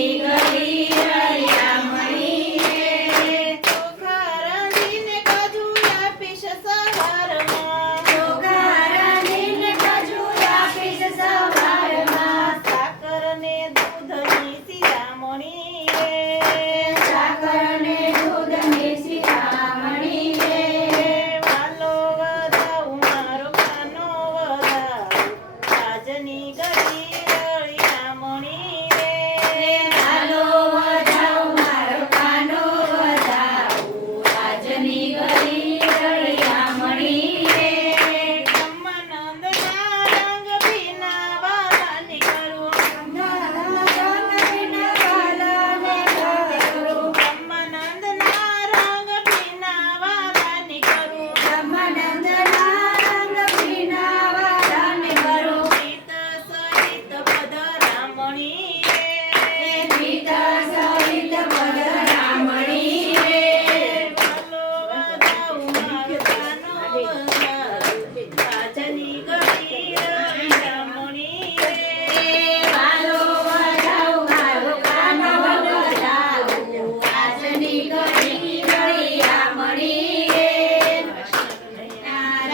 Happy birthday.